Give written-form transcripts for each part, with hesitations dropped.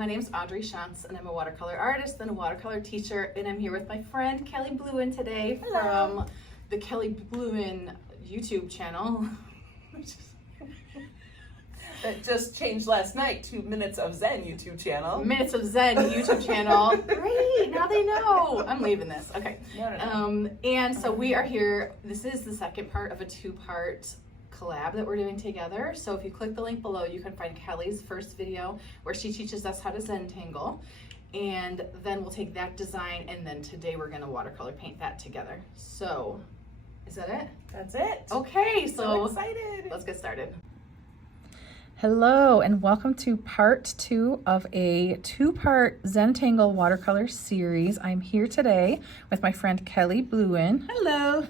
my name is Audrey Shantz, and I'm a watercolor artist and a watercolor teacher, and I'm here with my friend Kelly Bluin today. Hello. From the Kelly Bluin YouTube channel. That just changed last night to Minutes of Zen YouTube channel. Minutes of Zen YouTube channel. Great, now they know. I'm leaving this. Okay. And so we are here. This is the second part of a two-part collab that we're doing together. So if you click the link below, you can find Kelly's first video where she teaches us how to Zentangle. And then we'll take that design, and then today we're going to watercolor paint that together. So is that it? That's it. Okay, so excited. Let's get started. Hello and welcome to part 2 of a two-part Zentangle watercolor series. I'm here today with my friend Kelly Bluin. Hello.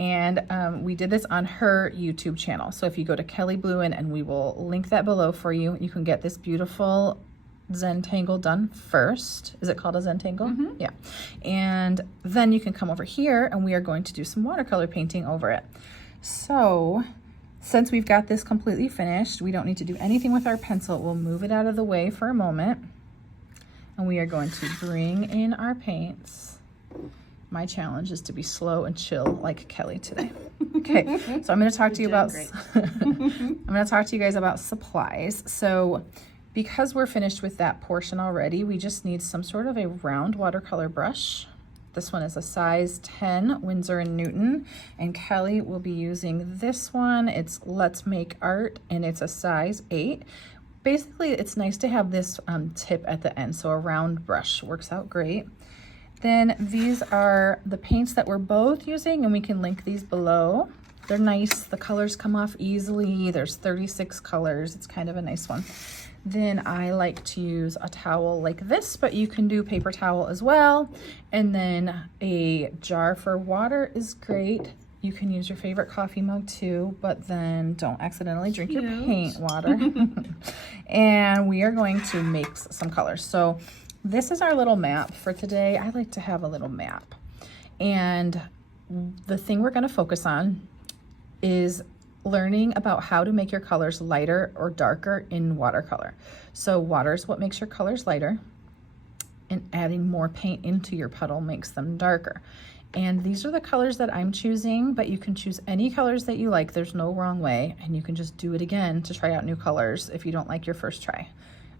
And we did this on her YouTube channel. So if you go to Kelly Bluin, and we will link that below for you, you can get this beautiful Zentangle done first. Is it called a Zentangle? Mm-hmm. Yeah. And then you can come over here and we are going to do some watercolor painting over it. So since we've got this completely finished, we don't need to do anything with our pencil. We'll move it out of the way for a moment. And we are going to bring in our paints. My challenge is to be slow and chill like Kelly today. Okay, so I'm going to talk to you about I'm going to talk to you guys about supplies. So because we're finished with that portion already, we just need some sort of a round watercolor brush. This one is a size 10 Winsor & Newton, and Kelly will be using this one. It's Let's Make Art, and it's a size 8. Basically, it's nice to have this tip at the end, so a round brush works out great. Then these are the paints that we're both using, and we can link these below. They're nice. The colors come off easily. There's 36 colors. It's kind of a nice one. Then I like to use a towel like this, but you can do paper towel as well. And then a jar for water is great. You can use your favorite coffee mug too, but then don't accidentally drink your paint water. And we are going to make some colors. So this is our little map for today. I like to have a little map. And the thing we're going to focus on is learning about how to make your colors lighter or darker in watercolor. So water is what makes your colors lighter, and adding more paint into your puddle makes them darker. And these are the colors that I'm choosing, but you can choose any colors that you like. There's no wrong way, and you can just do it again to try out new colors if you don't like your first try.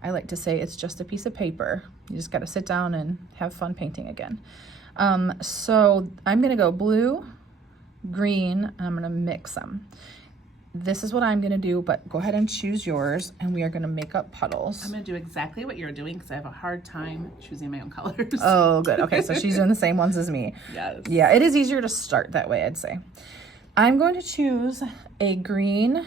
I like to say it's just a piece of paper. You just got to sit down and have fun painting again. So I'm going to go blue, green, and I'm going to mix them. This is what I'm going to do, but go ahead and choose yours, and we are going to make up puddles. I'm going to do exactly what you're doing because I have a hard time choosing my own colors. Oh, good. Okay, so she's doing the same ones as me. Yes. Yeah, it is easier to start that way, I'd say. I'm going to choose a green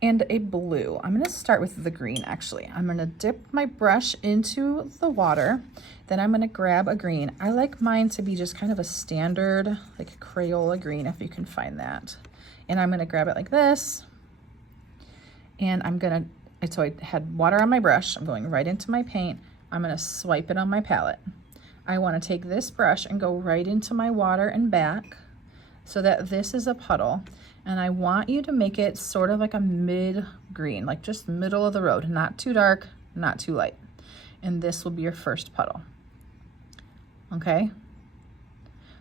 and a blue. I'm going to start with the green, actually. I'm going to dip my brush into the water. Then I'm going to grab a green. I like mine to be just kind of a standard, like Crayola green, if you can find that. And I'm going to grab it like this. And I'm going to, so I had water on my brush. I'm going right into my paint. I'm going to swipe it on my palette. I want to take this brush and go right into my water and back so that this is a puddle. And I want you to make it sort of like a mid-green, like just middle of the road, not too dark, not too light. And this will be your first puddle. Okay?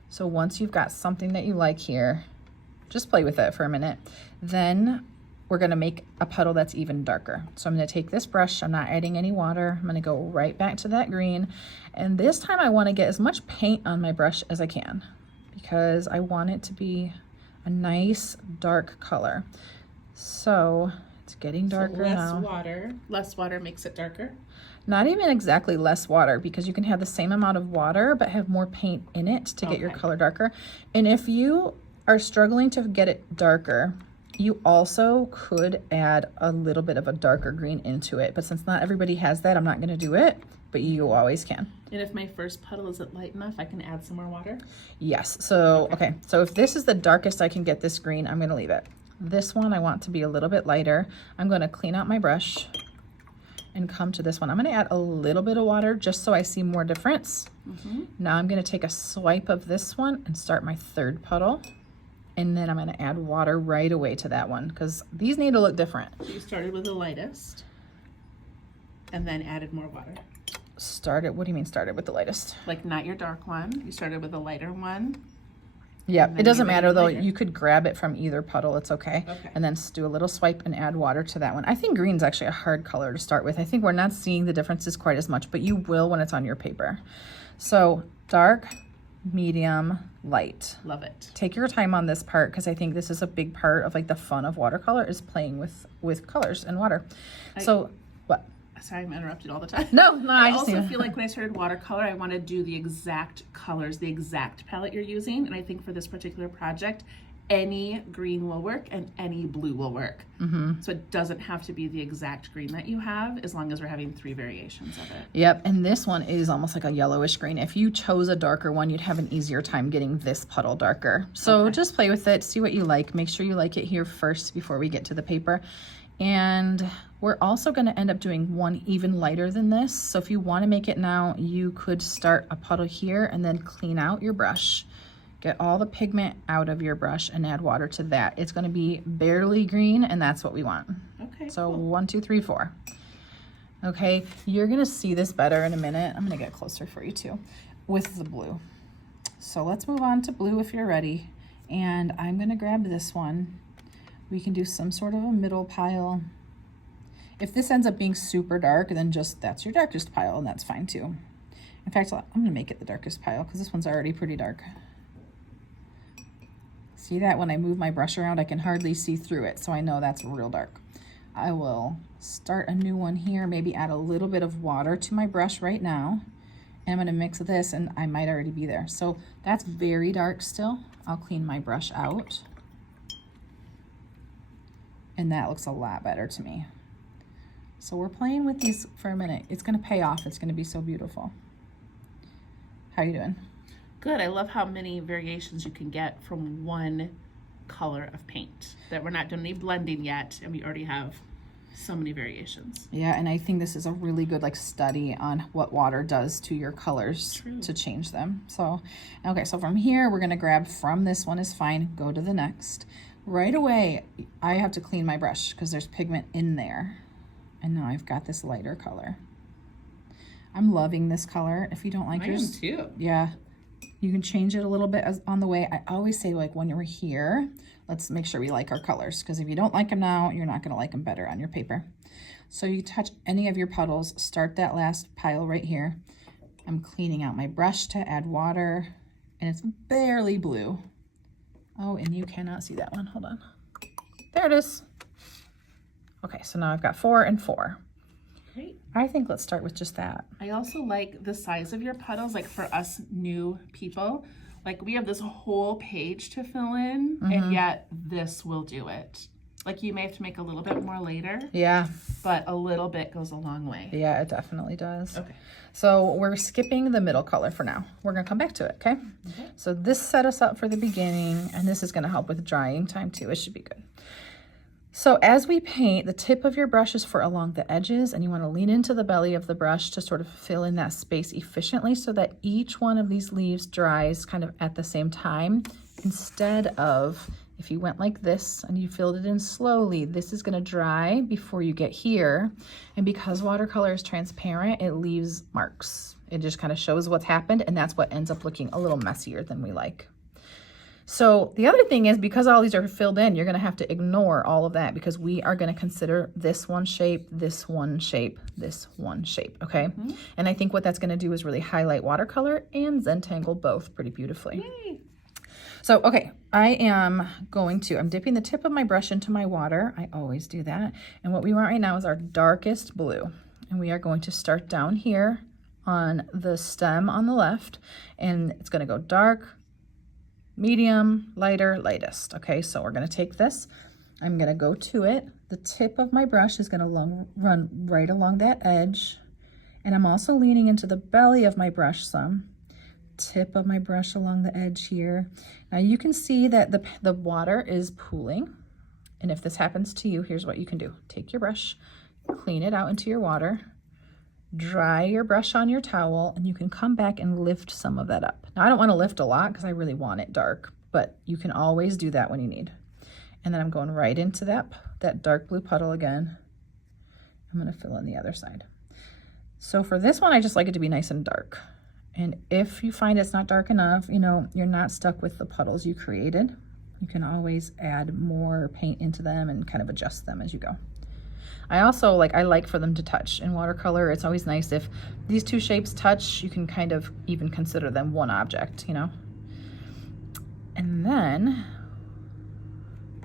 So once you've got something that you like here, just play with it for a minute. Then we're going to make a puddle that's even darker. So I'm going to take this brush. I'm not adding any water. I'm going to go right back to that green. And this time I want to get as much paint on my brush as I can because I want it to be a nice dark color. So it's getting darker now. Less water makes it darker. Not even exactly less water, because you can have the same amount of water but have more paint in it to get your color darker. And if you are struggling to get it darker, you also could add a little bit of a darker green into it. But since not everybody has that, I'm not going to do it, but you always can. And if my first puddle isn't light enough, I can add some more water? Yes. So, okay. So if this is the darkest I can get this green, I'm going to leave it. This one I want to be a little bit lighter. I'm going to clean out my brush and come to this one. I'm going to add a little bit of water just so I see more difference. Now I'm going to take a swipe of this one and start my third puddle. And then I'm going to add water right away to that one because these need to look different. So you started with the lightest. and then added more water. Started, what do you mean started with the lightest? Like not your dark one. You started with a lighter one. Yeah, And it then doesn't you made matter it though. lighter. You could grab it from either puddle, it's okay. Okay. And then do a little swipe and add water to that one. I think green's actually a hard color to start with. I think we're not seeing the differences quite as much, but you will when it's on your paper. So dark, medium, light. Love it. Take your time on this part because I think this is a big part of like the fun of watercolor is playing with colors and water. So what? Sorry, I'm interrupted all the time. No, I just also need to- feel like when I started watercolor, I want to do the exact colors, the exact palette you're using. And I think for this particular project, any green will work and any blue will work. So it doesn't have to be the exact green that you have, as long as we're having 3 variations of it. Yep, and this one is almost like a yellowish green. If you chose a darker one, you'd have an easier time getting this puddle darker. So just play with it, see what you like. Make sure you like it here first before we get to the paper. And we're also going to end up doing one even lighter than this. So if you want to make it now, you could start a puddle here and then clean out your brush. Get all the pigment out of your brush and add water to that. It's going to be barely green, and that's what we want. Okay. So 1, 2, 3, 4. Okay, you're gonna see this better in a minute. I'm gonna get closer for you too with the blue. So let's move on to blue if you're ready. And I'm gonna grab this one. We can do some sort of a middle pile. If this ends up being super dark, then just that's your darkest pile, and that's fine too. In fact, I'm gonna make it the darkest pile because this one's already pretty dark. See that when I move my brush around, I can hardly see through it, so I know that's real dark. I will start a new one here, maybe add a little bit of water to my brush right now. And I'm gonna mix this, and I might already be there. So that's very dark still. I'll clean my brush out. And that looks a lot better to me. So we're playing with these for a minute. It's gonna pay off. It's gonna be so beautiful. How you doing? Good. I love how many variations you can get from one color of paint. That we're not doing any blending yet, and we already have so many variations. Yeah, and I think this is a really good like study on what water does to your colors to change them. So, okay, so from here, we're gonna grab from this one is fine, go to the next. Right away, I have to clean my brush because there's pigment in there. And now I've got this lighter color. I'm loving this color. If you don't like yours, too. yeah, you can change it a little bit as on the way. I always say like when you're here, let's make sure we like our colors because if you don't like them now, you're not gonna like them better on your paper. So you touch any of your puddles, start that last pile right here. I'm cleaning out my brush to add water and it's barely blue. Oh, and you cannot see that one, hold on. There it is. Okay, so now I've got 4 and 4. Great. I think let's start with just that. I also like the size of your puddles, like for us new people, like we have this whole page to fill in, and yet this will do it. Like you may have to make a little bit more later, Yeah, but a little bit goes a long way. yeah, it definitely does. Okay. So we're skipping the middle color for now. We're gonna come back to it, okay? So this set us up for the beginning, and this is gonna help with drying time too. It should be good. So as we paint, the tip of your brush is for along the edges, and you wanna lean into the belly of the brush to sort of fill in that space efficiently so that each one of these leaves dries kind of at the same time, instead of if you went like this and you filled it in slowly, this is gonna dry before you get here. And because watercolor is transparent, it leaves marks. It just kind of shows what's happened, and that's what ends up looking a little messier than we like. So the other thing is, because all these are filled in, you're gonna have to ignore all of that because we are gonna consider this one shape, this one shape, this one shape, okay? And I think what that's gonna do is really highlight watercolor and Zentangle both pretty beautifully. Yay. So, okay, I'm dipping the tip of my brush into my water. I always do that. And what we want right now is our darkest blue. And we are going to start down here on the stem on the left, and it's gonna go dark, medium, lighter, lightest. Okay, so we're gonna take this, I'm gonna go to it. The tip of my brush is gonna run right along that edge. And I'm also leaning into the belly of my brush some. Tip of my brush along the edge here. Now you can see that the water is pooling. And if this happens to you, here's what you can do. Take your brush, clean it out into your water, dry your brush on your towel, and you can come back and lift some of that up. Now I don't want to lift a lot because I really want it dark, but you can always do that when you need. And then I'm going right into that dark blue puddle again. I'm going to fill in the other side. So for this one, I just like it to be nice and dark. And if you find it's not dark enough, you know, you're not stuck with the puddles you created. You can always add more paint into them and kind of adjust them as you go. I also I like for them to touch. In watercolor, it's always nice if these two shapes touch, you can kind of even consider them one object, you know? And then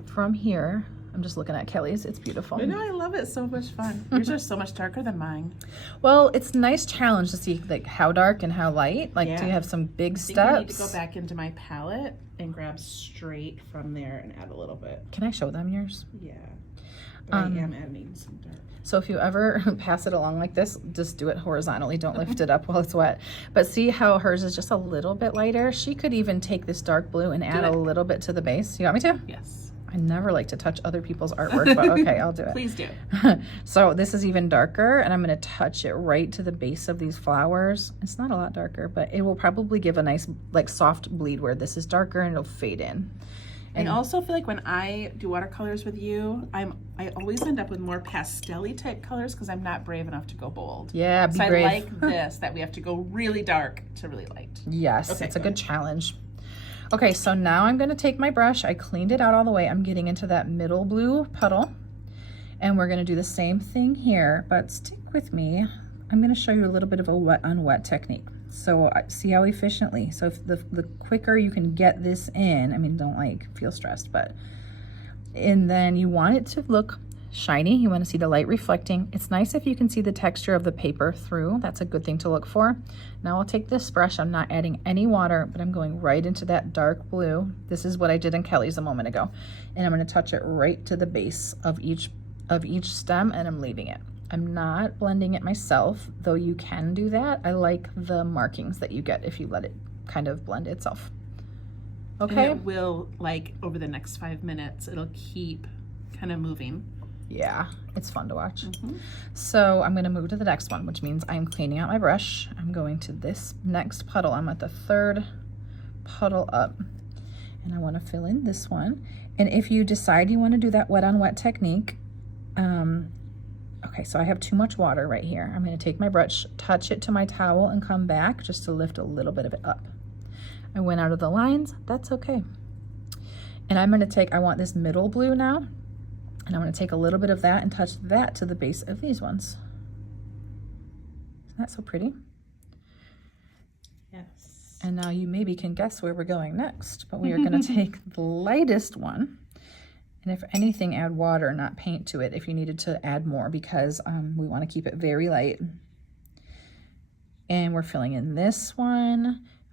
from here, I'm just looking at Kelly's. It's beautiful. I know, I love it. So much fun. Yours are so much darker than mine. Well, it's a nice challenge to see like how dark and how light. Like, Yeah. do you have some big I think I need to steps? go back into my palette and grab straight from there and add a little bit. Can I show them yours? Yeah. But I am adding some dark. So if you ever pass it along like this, just do it horizontally. Don't lift it up while it's wet. But see how hers is just a little bit lighter? She could even take this dark blue and add a little bit to the base. You want me to? Yes. I never like to touch other people's artwork, but okay, I'll do it. Please do. So this is even darker, and I'm going to touch it right to the base of these flowers. It's not a lot darker, but it will probably give a nice soft bleed where this is darker and it'll fade in. And I also feel like when I do watercolors with you, I always end up with more pastel-y type colors because I'm not brave enough to go bold. Yeah, be so brave. I like this, that we have to go really dark to really light. Yes, Okay, it's a go good challenge. Okay, so now I'm going to take my brush. I cleaned it out all the way. I'm getting into that middle blue puddle. And we're going to do the same thing here, but stick with me. I'm going to show you a little bit of a wet on wet technique. So see how efficiently. So if the quicker you can get this in, I mean, don't feel stressed, but, and then you want it to look shiny. You want to see the light reflecting. It's nice if you can see the texture of the paper through. That's a good thing to look for. Now I'll take this brush. I'm not adding any water, but I'm going right into that dark blue. This is what I did in Kelly's a moment ago. And I'm going to touch it right to the base of each stem, and I'm leaving it. I'm not blending it myself, though you can do that. I like the markings that you get if you let it kind of blend itself. Okay. And it will, over the next 5 minutes, it'll keep kind of moving. Yeah, it's fun to watch. So I'm going to move to the next one, which means I'm cleaning out my brush. I'm going to this next puddle. I'm at the third puddle up, and I want to fill in this one. And if you decide you want to do that wet on wet technique, okay, so I have too much water right here. I'm going to take my brush, touch it to my towel, and come back just to lift a little bit of it up. I went out of the lines. That's okay. And I'm going to I want this middle blue now. And I'm going to take a little bit of that and touch that to the base of these ones. Isn't that so pretty? Yes. And now you maybe can guess where we're going next, but we are going to take the lightest one. And if anything, add water, not paint to it if you needed to add more, because we want to keep it very light. And we're filling in this one.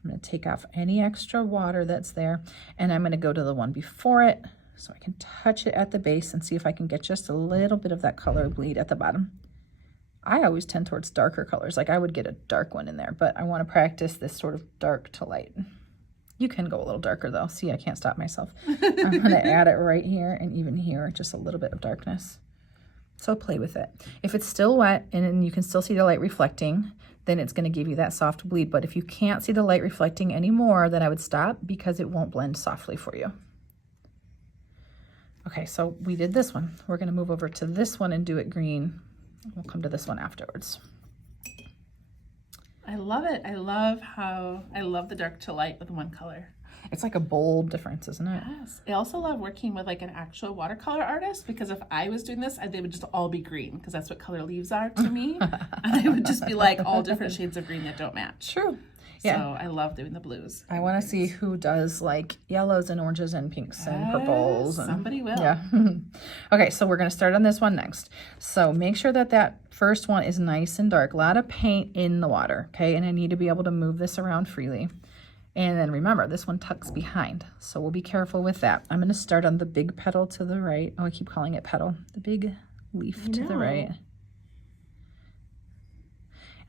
I'm going to take off any extra water that's there. And I'm going to go to the one before it, so I can touch it at the base and see if I can get just a little bit of that color bleed at the bottom. I always tend towards darker colors. I would get a dark one in there, but I want to practice this sort of dark to light. You can go a little darker though. See, I can't stop myself. I'm going to add it right here and even here, just a little bit of darkness. So play with it. If it's still wet and you can still see the light reflecting, then it's going to give you that soft bleed. But if you can't see the light reflecting anymore, then I would stop because it won't blend softly for you. Okay, so we did this one. We're going to move over to this one and do it green. We'll come to this one afterwards. I love it. I love the dark to light with one color. It's like a bold difference, isn't it? Yes. I also love working with an actual watercolor artist, because if I was doing this, they would just all be green, because that's what color leaves are to me. And they would just be all different shades of green that don't match. True. Yeah. So I love doing the blues. I want to see who does yellows and oranges and pinks and purples. And, somebody will. Yeah. Okay, so we're going to start on this one next. So make sure that first one is nice and dark. A lot of paint in the water, okay? And I need to be able to move this around freely. And then remember, this one tucks behind, so we'll be careful with that. I'm going to start on the big petal to the right. Oh, I keep calling it petal. The big leaf to the right.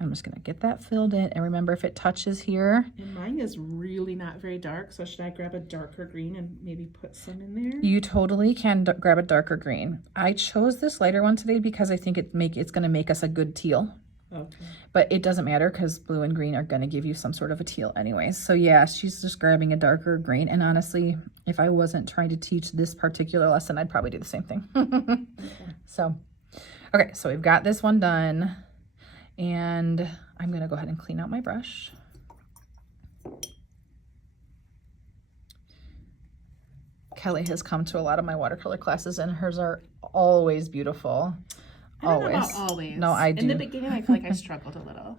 I'm just going to get that filled in. And remember, if it touches here. And mine is really not very dark, so should I grab a darker green and maybe put some in there? You totally can grab a darker green. I chose this lighter one today because I think it's going to make us a good teal. Okay. But it doesn't matter because blue and green are going to give you some sort of a teal anyways. So yeah, she's just grabbing a darker green. And honestly, if I wasn't trying to teach this particular lesson, I'd probably do the same thing. Okay. So we've got this one done. And I'm gonna go ahead and clean out my brush. Kelly has come to a lot of my watercolor classes and hers are always beautiful. I don't know about always. No, I do. In the beginning, I feel like I struggled a little.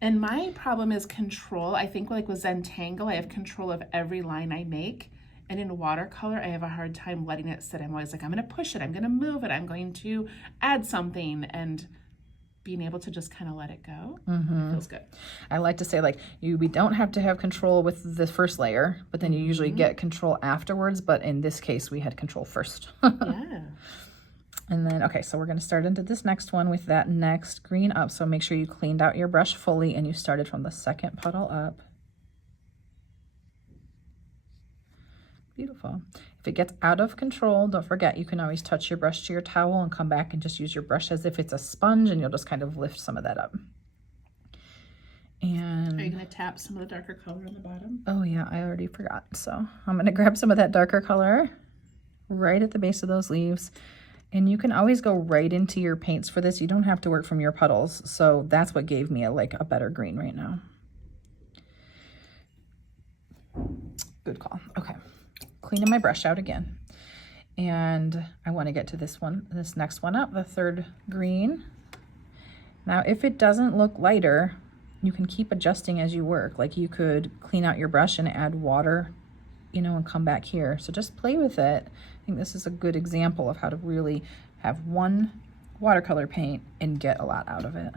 And my problem is control. I think like with Zentangle, I have control of every line I make. And in watercolor, I have a hard time letting it sit. I'm always like, I'm going to push it. I'm going to move it. I'm going to add something. And being able to just kind of let it go feels good. I like to say like we don't have to have control with the first layer, but then you usually get control afterwards. But in this case, we had control first. Yeah. And then, okay, so we're going to start into this next one with that next green up. So make sure you cleaned out your brush fully and you started from the second puddle up. Beautiful. If it gets out of control, don't forget you can always touch your brush to your towel and come back and just use your brush as if it's a sponge and you'll just kind of lift some of that up. And are you going to tap some of the darker color on the bottom? Oh yeah, I already forgot. So I'm going to grab some of that darker color right at the base of those leaves. And you can always go right into your paints for this. You don't have to work from your puddles. So that's what gave me a better green right now. Good call. Okay. Cleaning my brush out again. And I want to get to this next one up, the third green. Now, if it doesn't look lighter, you can keep adjusting as you work. Like you could clean out your brush and add water, and come back here. So just play with it. I think this is a good example of how to really have one watercolor paint and get a lot out of it.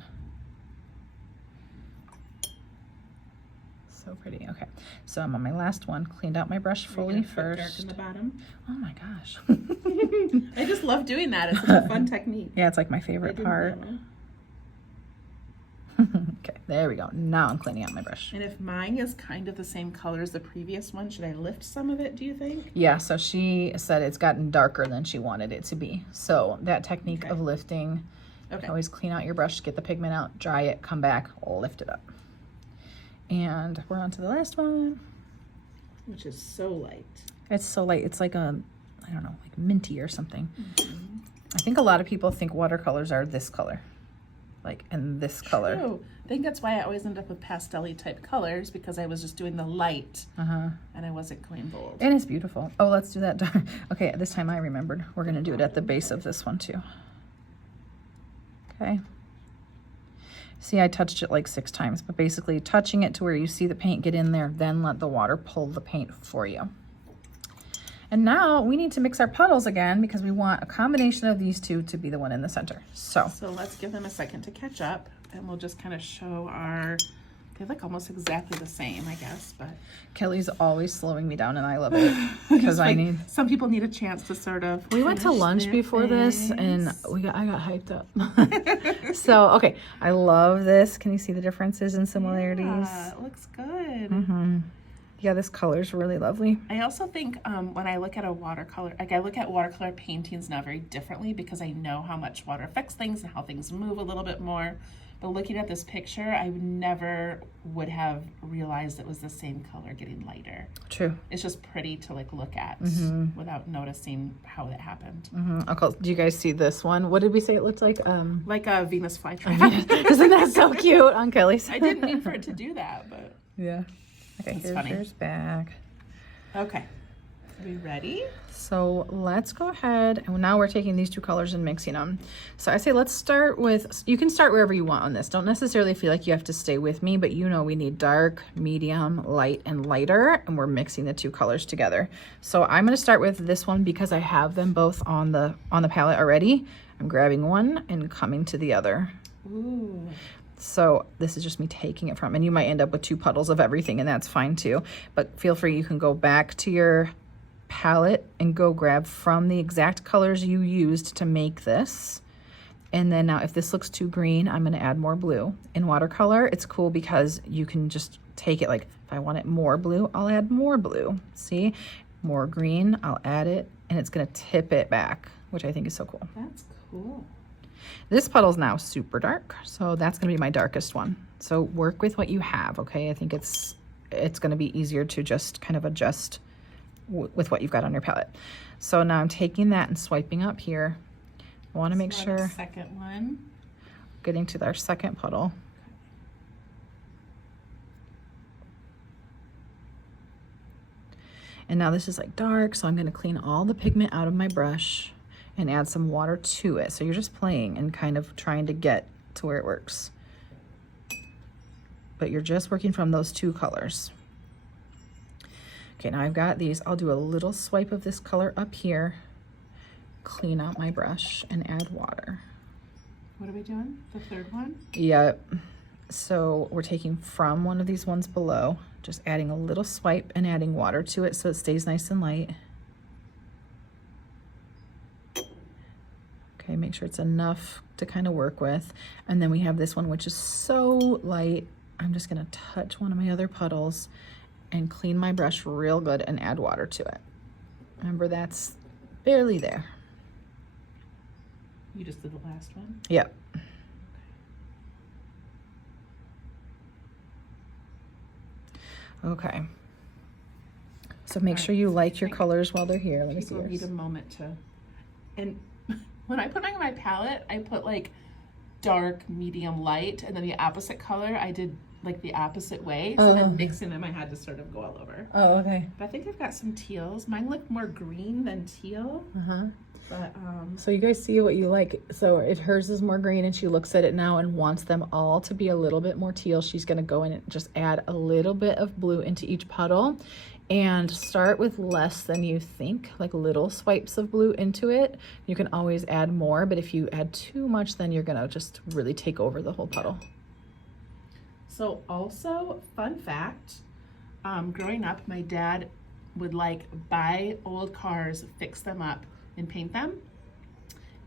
So pretty. Okay, so I'm on my last one. Cleaned out my brush fully first. Dark in the bottom. Oh my gosh. I just love doing that. It's such a fun technique. Yeah, it's like my favorite part. Okay, there we go. Now I'm cleaning out my brush. And if mine is kind of the same color as the previous one, should I lift some of it, do you think? Yeah, so she said it's gotten darker than she wanted it to be. So that technique of lifting, you can always clean out your brush, get the pigment out, dry it, come back, lift it up. And we're on to the last one. Which is so light. It's so light. It's like I don't know, like minty or something. I think a lot of people think watercolors are this color. And this color. True. I think that's why I always end up with pastel-y type colors, because I was just doing the light and I wasn't going bold. And it's beautiful. Oh, let's do that. Okay, this time I remembered. We're going to do it at the base of this one too. Okay. See, I touched it like 6 times, but basically touching it to where you see the paint get in there, then let the water pull the paint for you. And now we need to mix our puddles again because we want a combination of these two to be the one in the center. So let's give them a second to catch up, and we'll just kind of show they look almost exactly the same, I guess, but Kelly's always slowing me down and I love it because some people need a chance to sort of we went to lunch before this and I got hyped up. So, okay, I love this. Can you see the differences and similarities? Yeah, it looks good. Yeah, this color is really lovely. I also think when I look at a watercolor, I look at watercolor paintings now very differently because I know how much water affects things and how things move a little bit more. But looking at this picture, I never would have realized it was the same color getting lighter. True. It's just pretty to look at without noticing how it happened. Okay, do you guys see this one? What did we say it looked like? Like a Venus flytrap. Isn't that so cute on Kelly's? I didn't mean for it to do that, but yeah. Okay, here's back. Okay, are we ready? So let's go ahead, and now we're taking these two colors and mixing them. So I say let's start with, you can start wherever you want on this. Don't necessarily feel like you have to stay with me, but we need dark, medium, light, and lighter, and we're mixing the two colors together. So I'm gonna start with this one because I have them both on the palette already. I'm grabbing one and coming to the other. Ooh. So this is just me taking it from, and you might end up with 2 puddles of everything, and that's fine too. But feel free, you can go back to your palette and go grab from the exact colors you used to make this. And then now if this looks too green, I'm gonna add more blue. In watercolor, it's cool because you can just take it, like if I want it more blue, I'll add more blue. See, more green, I'll add it, and it's gonna tip it back, which I think is so cool. That's cool. This puddle's now super dark, so that's gonna be my darkest one. So work with what you have, okay? I think it's gonna be easier to just kind of adjust with what you've got on your palette. So now I'm taking that and swiping up here. I wanna make sure. Second one. getting to our second puddle. And now this is like dark, so I'm gonna clean all the pigment out of my brush and add some water to it. So you're just playing and kind of trying to get to where it works. But you're just working from those two colors. Okay, now I've got these. I'll do a little swipe of this color up here, clean out my brush and add water. What are we doing? The third one? Yep. So we're taking from one of these ones below, just adding a little swipe and adding water to it so it stays nice and light. Okay, make sure it's enough to kind of work with. And then we have this one, which is so light. I'm just gonna touch one of my other puddles and clean my brush real good and add water to it. Remember, that's barely there. You just did the last one? Yep. Okay. So make sure you like your colors while they're here. Let me see People need yours. a moment to, and when I put on my palette, I put like dark, medium, light, and then the opposite color, I did like the opposite way. So then mixing them, I had to sort of go all over. Oh, okay. But I think I've got some teals. Mine look more green than teal. Uh-huh. But So you guys see what you like. So if hers is more green and she looks at it now and wants them all to be a little bit more teal, she's gonna go in and just add a little bit of blue into each puddle and start with less than you think, like little swipes of blue into it. You can always add more, but if you add too much, then you're gonna just really take over the whole puddle. so also, fun fact, growing up, my dad would like buy old cars, fix them up, and paint them.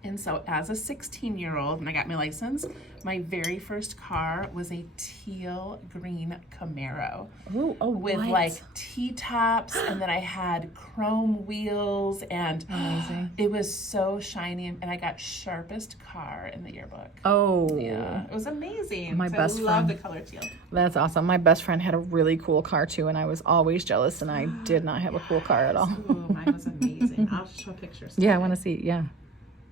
And so as a 16-year-old, when I got my license, my very first car was a teal green Camaro with like T-tops, and then I had chrome wheels, and Amazing. it was so shiny, and I got sharpest car in the yearbook. Oh, Yeah, it was amazing. My So best I love friend. the color teal. That's awesome. My best friend had a really cool car too, and I was always jealous, and I did not have a cool car at all. Ooh, mine was amazing. I'll show pictures. Yeah, I want to see. Yeah.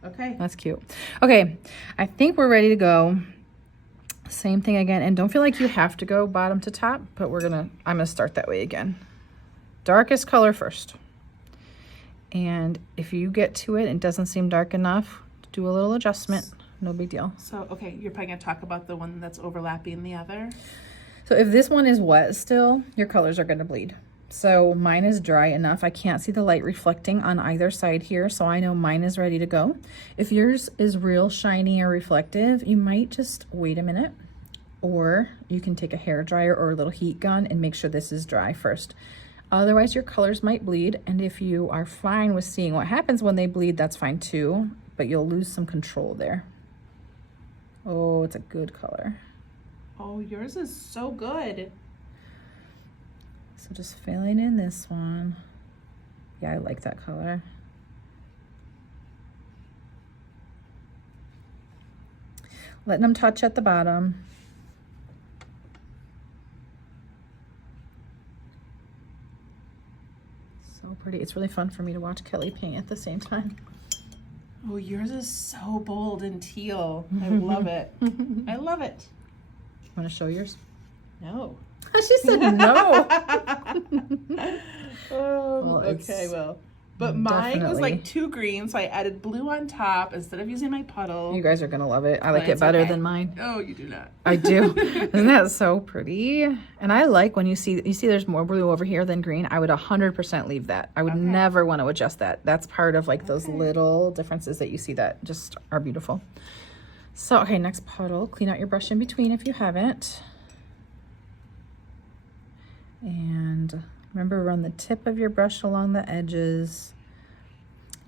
Okay. That's cute. Okay, I think we're ready to go. Same thing again, and don't feel like you have to go bottom to top, but I'm gonna start that way again. Darkest color first. And if you get to it and it doesn't seem dark enough, do a little adjustment. No big deal. So, okay, you're probably gonna talk about the one that's overlapping the other. So if this one is wet still, your colors are gonna bleed. So mine is dry enough. I can't see the light reflecting on either side here, so I know mine is ready to go. If yours is real shiny or reflective, you might just wait a minute, or you can take a hair dryer or a little heat gun and make sure this is dry first. Otherwise, your colors might bleed, and if you are fine with seeing what happens when they bleed, that's fine too, but you'll lose some control there. Oh, it's a good color. Oh, yours is so good. So just filling in this one. Yeah, I like that color. Letting them touch at the bottom. So pretty. It's really fun for me to watch Kelly paint at the same time. Oh, yours is so bold and teal. I love it. I love it. Want to show yours? No. She said no. Well, Okay, well. But mine was definitely- like too green, so I added blue on top instead of using my puddle. You guys are going to love it. I like it It's better okay. than mine. Oh, you do not. I do. Isn't that so pretty? And I like when you see there's more blue over here than green. I would 100% leave that. I would Okay. never want to adjust that. That's part of like those Okay. little differences that you see that just are beautiful. So, okay, next puddle. Clean out your brush in between if you haven't. And remember, run the tip of your brush along the edges.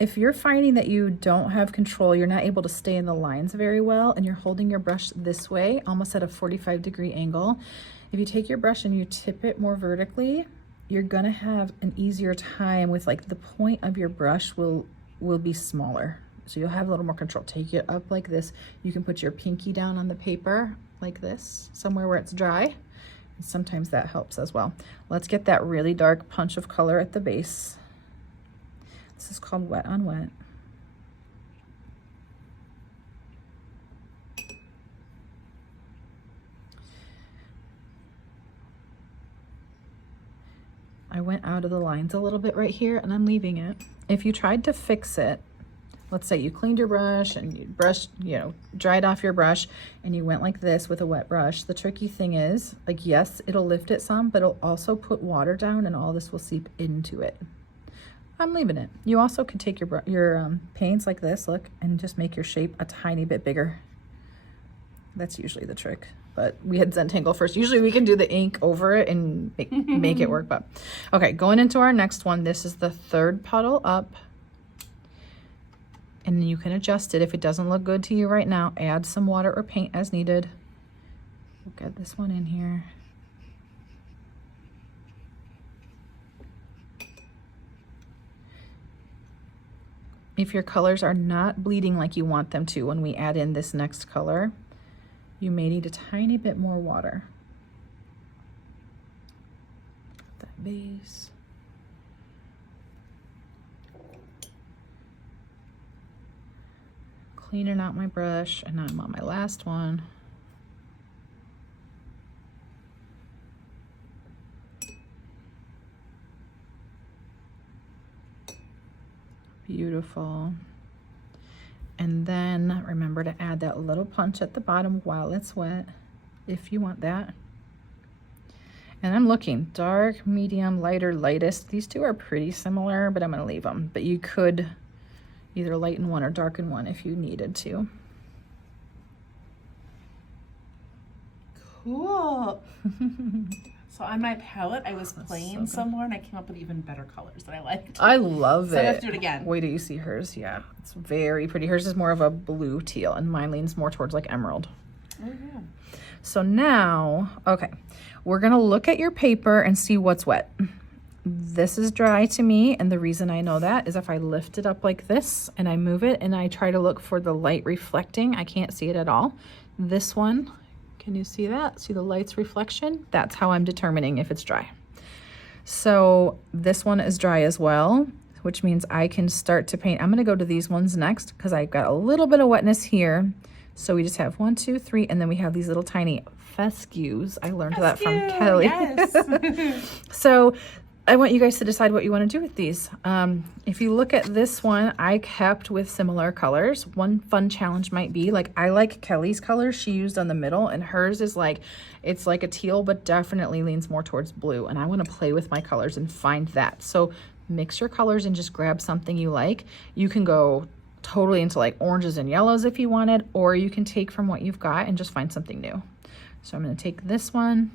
If you're finding that you don't have control, you're not able to stay in the lines very well, and you're holding your brush this way, almost at a 45-degree angle, if you take your brush and you tip it more vertically, you're gonna have an easier time with like the point of your brush will be smaller. So you'll have a little more control. Take it up like this. You can put your pinky down on the paper like this, somewhere where it's dry. And sometimes that helps as well. Let's get that really dark punch of color at the base. This is called wet on wet. I went out of the lines a little bit right here and I'm leaving it. If you tried to fix it, let's say you cleaned your brush and you brushed, you know, dried off your brush and you went like this with a wet brush. The tricky thing is, like, yes, it'll lift it some, but it'll also put water down and all this will seep into it. I'm leaving it. You also could take your paints like this, look, and just make your shape a tiny bit bigger. That's usually the trick, but we had Zentangle first. Usually we can do the ink over it and make it work, but okay, going into our next one, this is the third puddle up. And you can adjust it if it doesn't look good to you right now. Add some water or paint as needed. We'll get this one in here. If your colors are not bleeding like you want them to when we add in this next color, you may need a tiny bit more water. That base. Cleaning out my brush, and now I'm on my last one. Beautiful. And then remember to add that little punch at the bottom while it's wet, if you want that. And I'm looking dark, medium, lighter, lightest. These two are pretty similar, but I'm gonna leave them. But you could either lighten one or darken one if you needed to. Cool. So on my palette, I was playing some more and I came up with even better colors that I liked. I love So it. I have to do it again. Wait till you see hers. Yeah, it's very pretty. Hers is more of a blue teal and mine leans more towards like emerald. Oh, yeah. So now, okay, we're gonna look at your paper and see what's wet. This is dry to me, and the reason I know that is if I lift it up like this and I move it and I try to look for the light reflecting, I can't see it at all. This one, can you see that? See the light's reflection? That's how I'm determining if it's dry. So this one is dry as well, which means I can start to paint. I'm gonna go to these ones next because I've got a little bit of wetness here. So we just have 1, 2, 3, and then we have these little tiny fescues. I learned that from Kelly. Yes. So I want you guys to decide what you want to do with these. If you look at this one, I kept with similar colors. One fun challenge might be, like, I like Kelly's color she used on the middle, and hers is like, it's like a teal, but definitely leans more towards blue. And I want to play with my colors and find that. So mix your colors and just grab something you like. You can go totally into like oranges and yellows if you wanted, or you can take from what you've got and just find something new. So I'm going to take this one.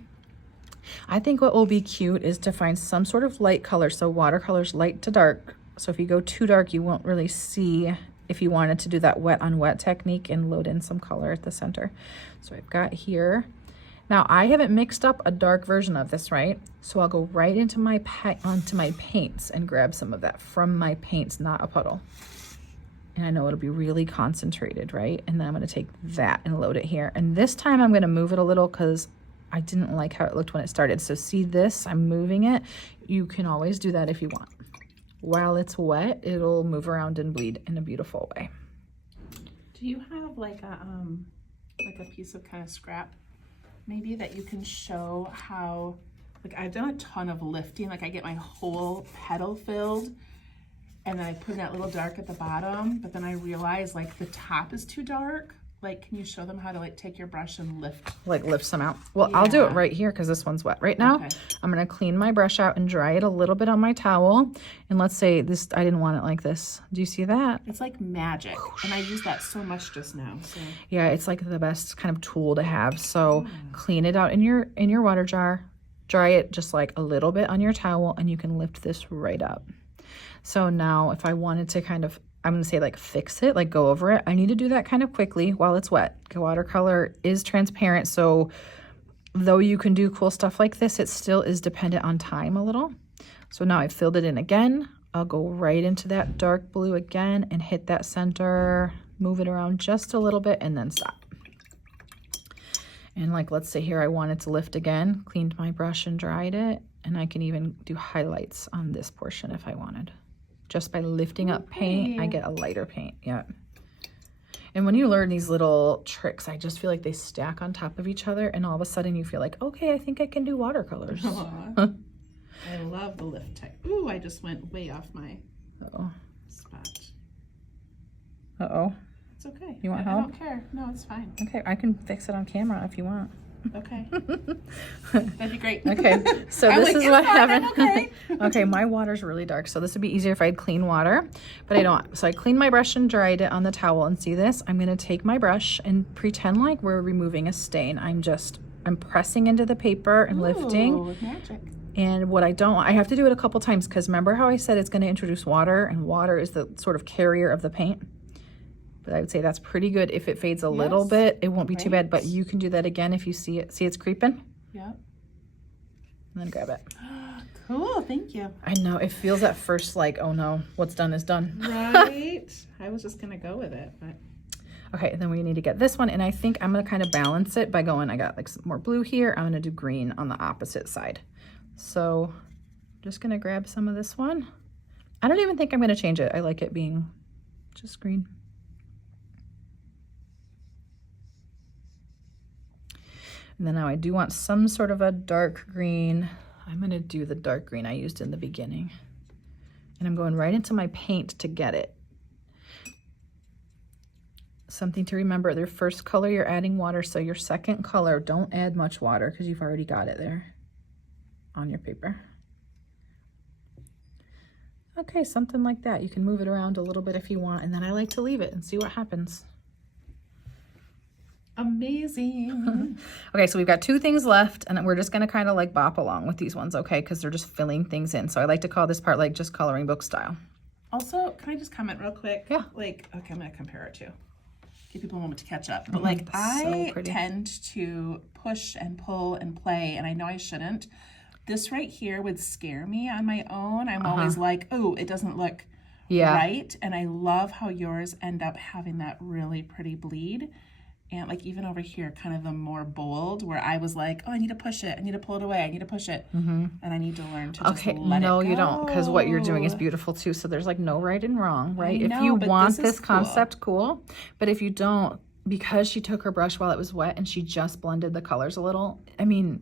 I think what will be cute is to find some sort of light color. So watercolors light to dark. So if you go too dark, you won't really see if you wanted to do that wet on wet technique and load in some color at the center. So I've got here. Now I haven't mixed up a dark version of this, right? So I'll go right into onto my paints and grab some of that from my paints, not a puddle. And I know it'll be really concentrated, right? And then I'm gonna take that and load it here. And this time I'm gonna move it a little because I didn't like how it looked when it started. So see this, I'm moving it. You can always do that if you want. While it's wet, it'll move around and bleed in a beautiful way. Do you have like a piece of kind of scrap maybe that you can show how, like, I've done a ton of lifting, like I get my whole petal filled and then I put in that little dark at the bottom, but then I realize like the top is too dark. Like, can you show them how to like take your brush and lift? Like lift some out. Well, yeah. I'll do it right here because this one's wet right now. Okay. I'm gonna clean my brush out and dry it a little bit on my towel. And let's say this, I didn't want it like this. Do you see that? It's like magic. And I use that so much just now. So. Yeah, it's like the best kind of tool to have. So clean it out in your water jar, dry it just like a little bit on your towel, and you can lift this right up. So now if I wanted to kind of, I'm gonna say like fix it, like go over it, I need to do that kind of quickly while it's wet. Watercolor is transparent, so though you can do cool stuff like this, it still is dependent on time a little. So now I've filled it in again. I'll go right into that dark blue again and hit that center, move it around just a little bit, and then stop. And like, let's say here I wanted to lift again, cleaned my brush and dried it, and I can even do highlights on this portion if I wanted. Just by lifting up paint, I get a lighter paint. Yeah. And when you learn these little tricks, I just feel like they stack on top of each other, and all of a sudden you feel like, okay, I think I can do watercolors. I love the lift tech. Ooh, I just went way off my Uh-oh. spot. Uh-oh. It's okay. You want I help? don't care. No, it's fine. Okay, I can fix it on camera if you want. Okay. That'd be great. Okay, so I'm this like, is what "It's fine, happened. I'm okay." Okay, my water's really dark, so this would be easier if I had clean water, but I don't. So I cleaned my brush and dried it on the towel, and see this? I'm gonna take my brush and pretend like we're removing a stain. I'm pressing into the paper and lifting. Ooh, magic. And what I have to do it a couple times, because remember how I said it's gonna introduce water, and water is the sort of carrier of the paint? But I would say that's pretty good. If it fades a little Yes. bit, it won't be too bad, but Right. you can do that again if you see it. See it's creeping? Yep. And then grab it. Cool, thank you. I know, it feels at first like, oh no, what's done is done. Right? I was just gonna go with it, but Okay, then we need to get this one, and I think I'm gonna kind of balance it by going, I got like some more blue here, I'm gonna do green on the opposite side. So, just gonna grab some of this one. I don't even think I'm gonna change it. I like it being just green. And then now I do want some sort of a dark green. I'm gonna do the dark green I used in the beginning. And I'm going right into my paint to get it. Something to remember, their first color you're adding water, so your second color, don't add much water because you've already got it there on your paper. Okay, something like that. You can move it around a little bit if you want, and then I like to leave it and see what happens. amazing. Okay, so we've got 2 things left, and we're just gonna kind of like bop along with these ones, okay? Because they're just filling things in. So I like to call this part like just coloring book style. Also, can I just comment real quick? Yeah. Like, okay, I'm gonna compare it to. Give people a moment to catch up. But like, that's so I pretty. tend to push and pull and play, and I know I shouldn't. This right here would scare me on my own. I'm always like, oh, it doesn't look Yeah. right. And I love how yours end up having that really pretty bleed. And like even over here, kind of the more bold, where I was like, oh, I need to push it. I need to pull it away. I need to push it. And I need to learn to just Okay, let it no, go. you don't, because what you're doing is beautiful too. So there's like no right and wrong, right? I If know, you but want this is this concept, cool. But if you don't, because she took her brush while it was wet and she just blended the colors a little, I mean,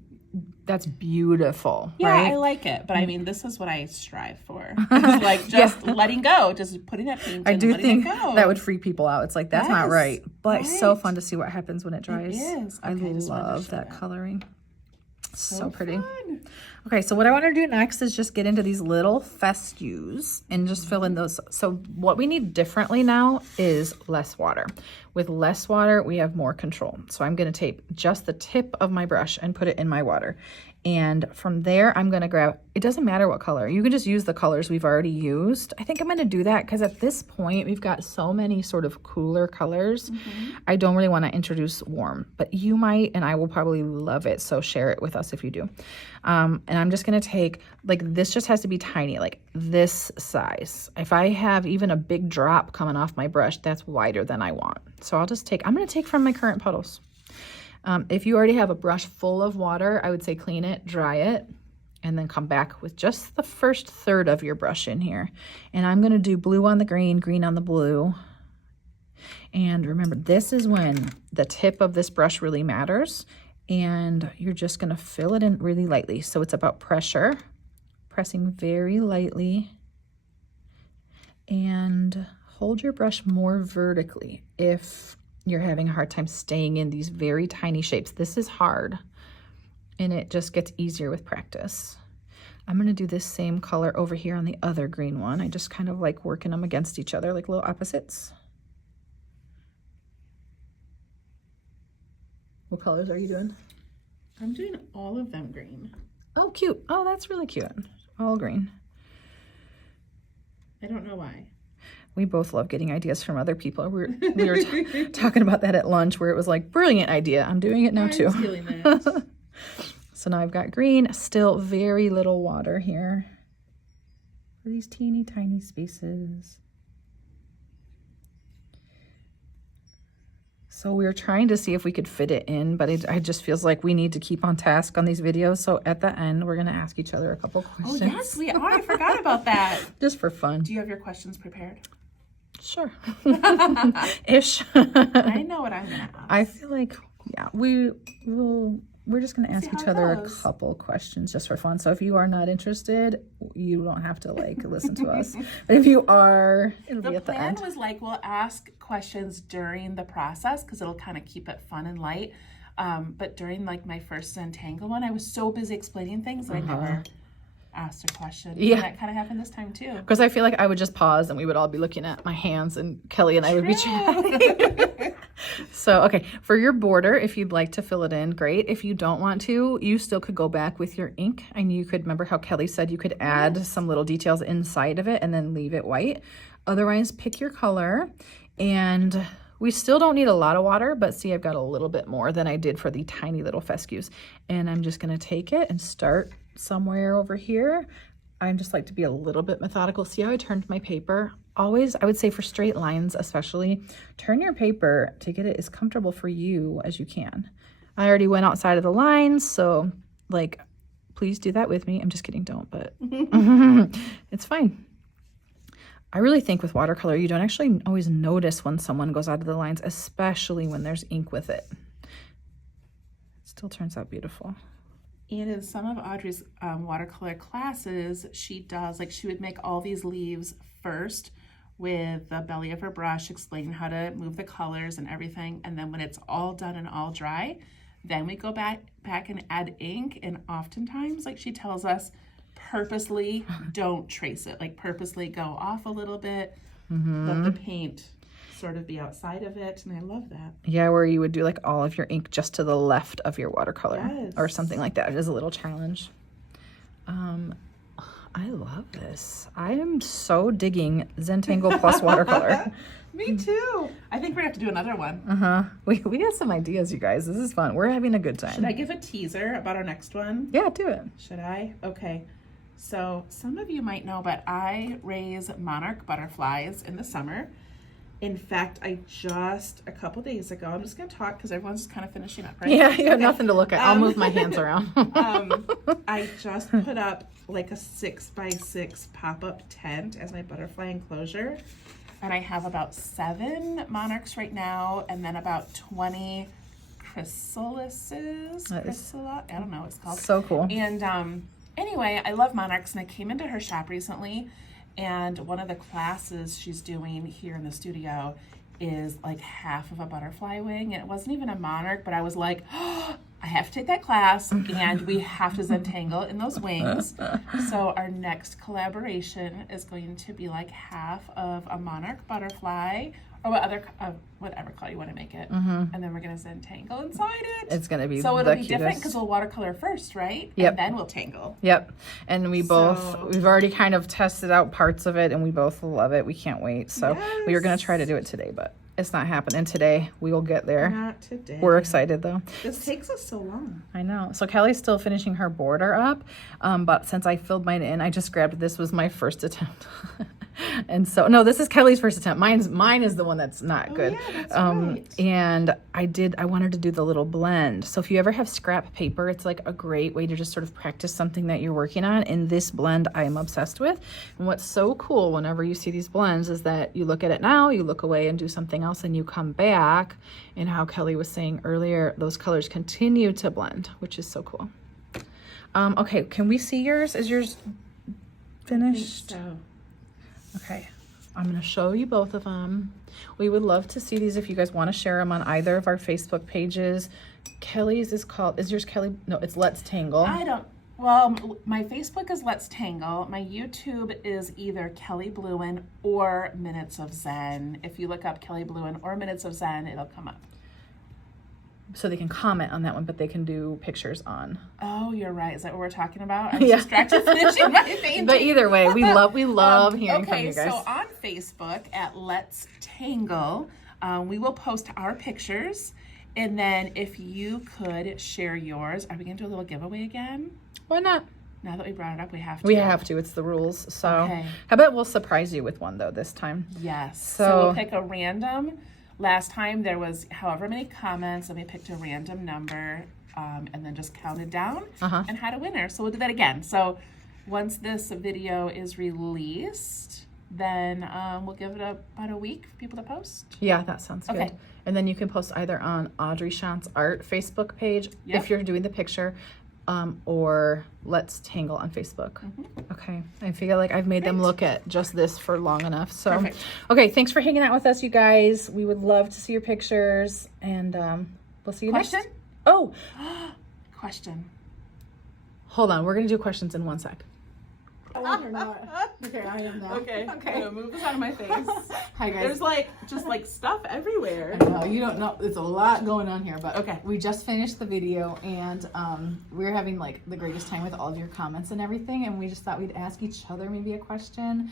that's beautiful, Yeah, right? I like it, but I mean, this is what I strive for. It's like just letting go, just putting that paint I and do letting think it go. that would freak people out. It's like, that's not Yes, right. But it's so right. fun to see what happens when it dries. is. I Okay, I just wanted to love show that that. coloring. So pretty. fun. Okay, so what I want to do next is just get into these little fescues and just fill in those. So what we need differently now is less water. With less water, we have more control. So I'm going to take just the tip of my brush and put it in my water. And from there, I'm going to grab, it doesn't matter what color. You can just use the colors we've already used. I think I'm going to do that because at this point, we've got so many sort of cooler colors. I don't really want to introduce warm, but you might, and I will probably love it. So share it with us if you do. And I'm just going to take, like, this just has to be tiny, like this size. If I have even a big drop coming off my brush, that's wider than I want. So I'll just take, I'm going to take from my current puddles. If you already have a brush full of water, I would say clean it, dry it, and then come back with just the first third of your brush in here. And I'm going to do blue on the green, green on the blue. And remember, this is when the tip of this brush really matters. And you're just going to fill it in really lightly. So it's about pressure, pressing very lightly. And hold your brush more vertically if you're having a hard time staying in these very tiny shapes. This is hard, and it just gets easier with practice. I'm going to do this same color over here on the other green one. I just kind of like working them against each other like little opposites. What colors are you doing? I'm doing all of them green. Oh, cute. Oh, that's really cute. All green. I don't know why. We both love getting ideas from other people. We were talking about that at lunch where it was like, brilliant idea. I'm doing it now too. I'm feeling that. So now I've got green, still very little water here for these teeny tiny spaces. So we were trying to see if we could fit it in, but it just feels like we need to keep on task on these videos. So at the end, we're going to ask each other a couple Oh, questions. yes, we are. I forgot about that. Just for fun. Do you have your questions prepared? Sure. Ish. I know what I'm going to ask. I feel like, yeah, we'll we're just going to ask See how each it other a goes. couple questions just for fun. So if you are not interested, you don't have to like listen to us. But if you are, it'll be The at the plan end. was like we'll ask questions during the process because it'll kind of keep it fun and light. But during like my first Zentangle one, I was so busy explaining things that I never asked a question. Yeah. And that kind of happened this time too. Because I feel like I would just pause and we would all be looking at my hands and Kelly and I would be chatting. So, okay, for your border, if you'd like to fill it in, great. If you don't want to, you still could go back with your ink and you could, remember how Kelly said you could add some little details inside of it and then leave it white. Otherwise, pick your color. And we still don't need a lot of water, but see, I've got a little bit more than I did for the tiny little fescues. And I'm just gonna take it and start somewhere over here. I just like to be a little bit methodical. See how I turned my paper? Always, I would say for straight lines especially, turn your paper to get it as comfortable for you as you can. I already went outside of the lines, so like, please do that with me. I'm just kidding, don't, but it's fine. I really think with watercolor, you don't actually always notice when someone goes out of the lines, especially when there's ink with it. It still turns out beautiful. And in some of Audrey's watercolor classes, she does, like she would make all these leaves first with the belly of her brush, explaining how to move the colors and everything. And then when it's all done and all dry, then we go back and add ink. And oftentimes, like she tells us, purposely don't trace it, like purposely go off a little bit, let the paint sort of be outside of it, and I love that. Yeah, where you would do like all of your ink just to the left of your watercolor. Yes. Or something like that. It is a little challenge. I love this. I am so digging Zentangle plus watercolor. Me too. I think we're gonna have to do another one. We got some ideas, you guys. This is fun. We're having a good time. Should I give a teaser about our next one? Yeah, do it. Should I? Okay. So some of you might know, but I raise monarch butterflies in the summer. In fact, I just, a couple days ago, I'm just going to talk because everyone's kind of finishing up, right? Yeah, you have nothing to look at. I'll move my hands around. I just put up like a 6x6 pop-up tent as my butterfly enclosure. And I have about 7 monarchs right now, and then about 20 chrysalises. That is I don't know what it's called. So cool. And anyway, I love monarchs, and I came into her shop recently, and one of the classes she's doing here in the studio is like half of a butterfly wing, and it wasn't even a monarch, but I was like, oh, I have to take that class, and we have to Zentangle in those wings. So our next collaboration is going to be like half of a monarch butterfly, or whatever color you want to make it, and then we're gonna Zentangle inside it. It's gonna be so the it'll be cutest. different because we'll watercolor first, right? Yep. And then we'll tangle. Yep. And we've So- already kind of tested out parts of it and we both love it. We can't wait. So we were going to try to do it today, but it's not happening today. We will get there. Not today. We're excited though. This takes us so long. I know. So Kelly's still finishing her border up, but since I filled mine in, I just grabbed, this was my first attempt. And so, no, this is Kelly's first attempt. Mine is the one that's not good. Yeah, that's right. And I wanted to do the little blend. So if you ever have scrap paper, it's like a great way to just sort of practice something that you're working on. And this blend I am obsessed with. And what's so cool whenever you see these blends is that you look at it now, you look away and do something else, and you come back. And how Kelly was saying earlier, those colors continue to blend, which is so cool. Okay, can we see yours? Is yours finished? So Okay, I'm going to show you both of them. We would love to see these if you guys want to share them on either of our Facebook pages. Kelly's is yours Kelly? No, it's Let's Tangle. well, my Facebook is Let's Tangle. My YouTube is either Kelly Bluen or Minutes of Zen. If you look up Kelly Bluen or Minutes of Zen, it'll come up. So they can comment on that one, but they can do pictures on. Oh, you're right. Is that what we're talking about? I was distracted finishing my painting. But either way, we love hearing from you guys. Okay, so on Facebook at Let's Tangle, we will post our pictures. And then if you could share yours, are we going to do a little giveaway again? Why not? Now that we brought it up, we have to. We have to. It's the rules. So Okay. how about we'll surprise you with one, though, this time? Yes. So we'll pick a random. Last time there was however many comments, and we picked a random number and then just counted down and had a winner. So we'll do that again. So once this video is released, then we'll give it about a week for people to post. Yeah, that sounds good. Okay. And then you can post either on Audrey Shant's art Facebook page Yep. if you're doing the picture, or Let's Tangle on Facebook. Okay, I feel like I've made them look at just this for long enough. So, Perfect. okay, thanks for hanging out with us, you guys. We would love to see your pictures, and we'll see you Question? next. Oh, Question. hold on. We're gonna do questions in 1 sec. Or not. Okay, I am now. Okay. I'm gonna move this out of my face. Hi guys. There's like just like stuff everywhere. No, you don't know. It's a lot going on here, but Okay. we just finished the video, and we're having like the greatest time with all of your comments and everything, and we just thought we'd ask each other maybe a question,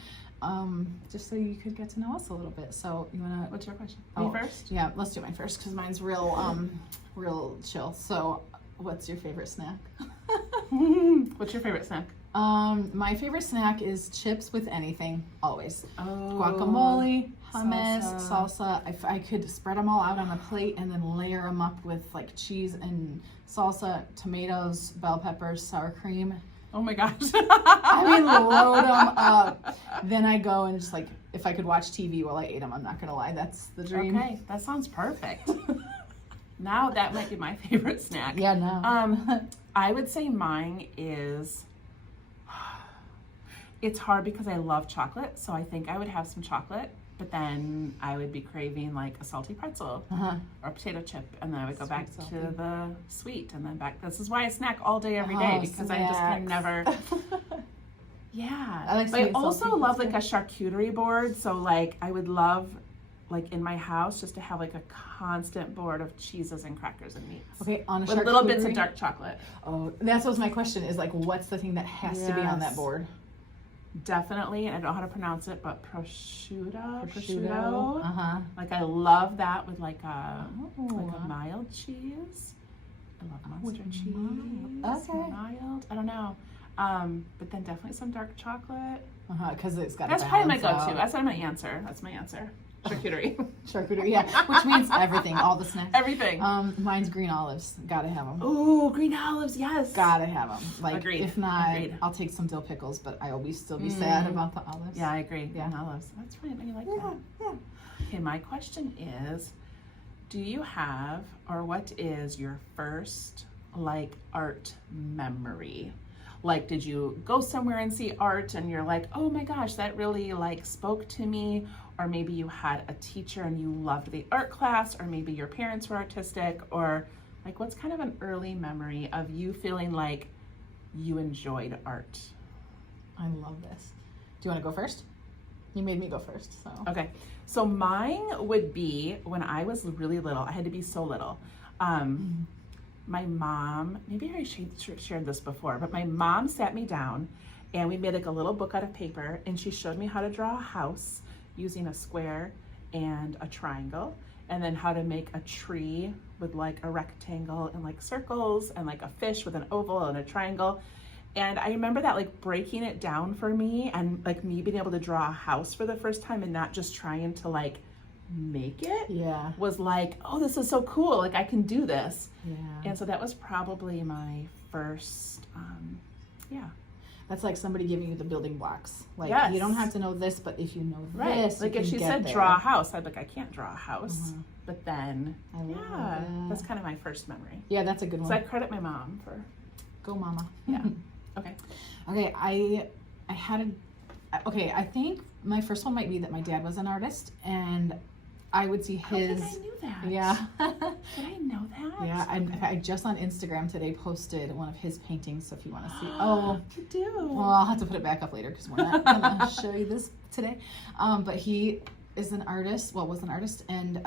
just so you could get to know us a little bit. So you wanna? What's your question? Oh, Me first? Yeah, let's do mine first because mine's real chill. So, what's your favorite snack? What's your favorite snack? My favorite snack is chips with anything, always. Oh, Guacamole, hummus, salsa. If I could spread them all out on a plate and then layer them up with like cheese and salsa, tomatoes, bell peppers, sour cream. Oh my gosh. I mean, load them up. Then I go and just like, if I could watch TV while I ate them, I'm not gonna lie, that's the dream. Okay, that sounds perfect. Now that might be my favorite snack. Yeah, no. I would say mine is, it's hard because I love chocolate, so I think I would have some chocolate, but then I would be craving like a salty pretzel Uh-huh. or a potato chip, and then I would go Sweet, back salty. to the sweet, and then back. This is why I snack all day, every day, Oh, because I just can snacks. never. Yeah, I like but I sweet, also salty, love that's like a charcuterie board. So like I would love, like in my house, just to have like a constant board of cheeses and crackers and meats. Okay, on a With little bits charcuterie- of dark chocolate. Oh, that's what was my question. Is like, what's the thing that has to be on that Yes. board? Definitely, and I don't know how to pronounce it, but prosciutto. Uh huh. Like I love that with like a Oh. mild cheese. I love With monster cheese. mild. Okay. Mild. I don't know. But then definitely some dark chocolate. Uh huh. Because it's got. That's a probably my balance go-to. out. That's my answer. That's my answer. Charcuterie. Charcuterie, yeah, which means everything, all the snacks. Everything. Mine's green olives. Gotta have them. Ooh, green olives. Yes. Gotta have them. Like, Agreed. if not, Agreed. I'll take some dill pickles, but I will still be sad about the olives. Yeah, I agree. Yeah. Green olives. That's right. I like that. Okay, my question is, do you have, or what is your first like art memory? Like, did you go somewhere and see art and you're like, oh my gosh, that really like spoke to me? Or maybe you had a teacher and you loved the art class, or maybe your parents were artistic, or like what's kind of an early memory of you feeling like you enjoyed art? I love this. Do you want to go first? You made me go first, so. Okay, so mine would be when I was really little. I had to be so little. My mom, maybe I shared this before, but my mom sat me down and we made like a little book out of paper, and she showed me how to draw a house using a square and a triangle, and then how to make a tree with like a rectangle and like circles, and like a fish with an oval and a triangle. And I remember that like breaking it down for me, and like me being able to draw a house for the first time and not just trying to like make it, Yeah. was like, oh, this is so cool, like I can do this. Yeah. And so that was probably my first, yeah. That's like somebody giving you the building blocks. Like, Yes. you don't have to know this, but if you know Right. this, Like you if can she get said there. draw a house, I'd be like, I can't draw a house. Mhm. But then, I love yeah, that. that's kind of my first memory. Yeah, that's a good So one. I credit my mom for, Go, mama. yeah. Okay. Okay, I had okay, I think my first one might be that my dad was an artist, and I would see I don't his. think I knew that. Yeah. Did I know that? Yeah, I just on Instagram today posted one of his paintings, so if you want to see. Oh, You do. well, I'll have to put it back up later because we're not gonna show you this today. But he is an artist. Well, was an artist, and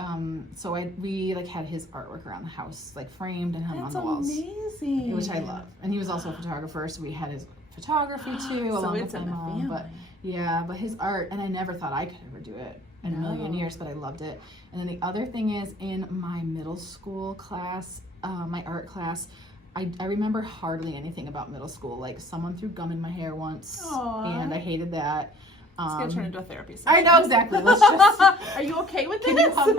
so we like had his artwork around the house, like framed and hung That's on the walls, amazing. which I love. And he was also a photographer, so we had his photography too, So along it's with my in the mom. family. But yeah, but his art, and I never thought I could ever do it in a million No. years, but I loved it. And then the other thing is, in my middle school class, my art class, I remember hardly anything about middle school. Like, someone threw gum in my hair once, Aw. and I hated that. It's gonna turn into a therapy I session. know exactly. Let's just. Are you okay with Can this? you hug me?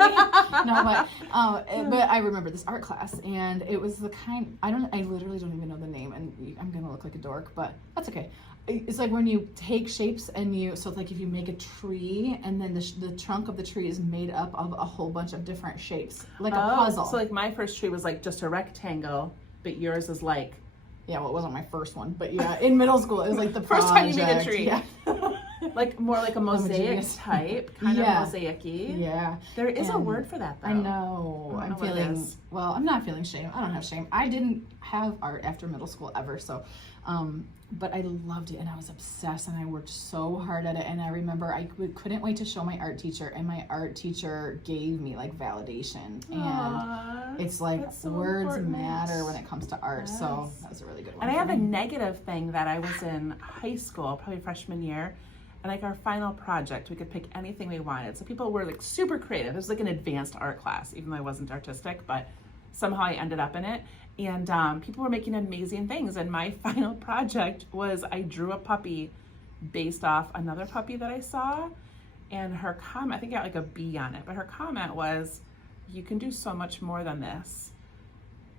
No, but I remember this art class, and it was the kind. I literally don't even know the name, and I'm gonna look like a dork, but that's okay. It's like when you take shapes and so like if you make a tree and then the trunk of the tree is made up of a whole bunch of different shapes, like a puzzle. So like my first tree was like just a rectangle, but yours is like. Yeah, well, it wasn't my first one, but yeah, in middle school, it was like the First time you made a tree. Yeah. Like more like a mosaic type, kind of mosaic-y. Yeah. There is a word for that though. I know. I'm feeling, well, I'm not feeling shame. I don't have shame. I didn't have art after middle school ever, so, but I loved it and I was obsessed and I worked so hard at it. And I remember I couldn't wait to show my art teacher, and my art teacher gave me like validation. And it's like so words important. matter when it comes to art. Yes. So that was a really good one. And I have a negative thing that I was in high school, probably freshman year, and like our final project, we could pick anything we wanted. So people were like super creative. It was like an advanced art class, even though I wasn't artistic, but somehow I ended up in it. And people were making amazing things. And my final project was I drew a puppy based off another puppy that I saw. And her comment, I think I got like a B on it, but her comment was, "You can do so much more than this."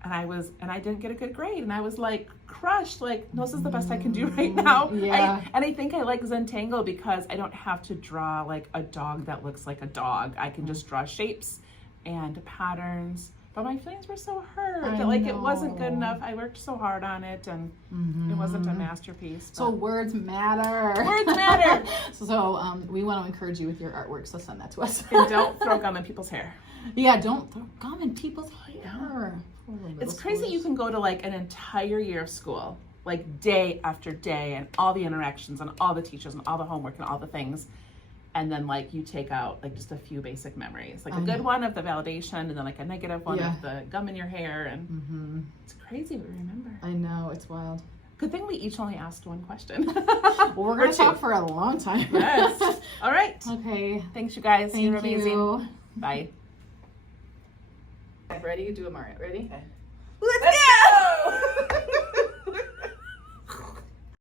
And I didn't get a good grade. And I was like crushed, like, no, this is the best I can do right now. Yeah. And I think I like Zentangle because I don't have to draw like a dog that looks like a dog. I can just draw shapes and patterns. But my feelings were so hurt that like it wasn't good enough. I worked so hard on it and it wasn't a masterpiece. So words matter. Words matter. So we want to encourage you with your artwork, so send that to us. And don't throw gum in people's hair. Yeah, don't throw gum in people's hair. It's crazy you can go to like an entire year of school, like day after day, and all the interactions and all the teachers and all the homework and all the things. And then like you take out like just a few basic memories, like a good one of the validation and then like a negative one of the gum in your hair. And it's crazy what we remember. I know, it's wild. Good thing we each only asked one question. Well, we're going to talk for a long time. Yes. All right. Okay. Thanks, you guys. Thank You're amazing. you. Bye. Ready? Do it, Maria. Ready? Okay. Let's go!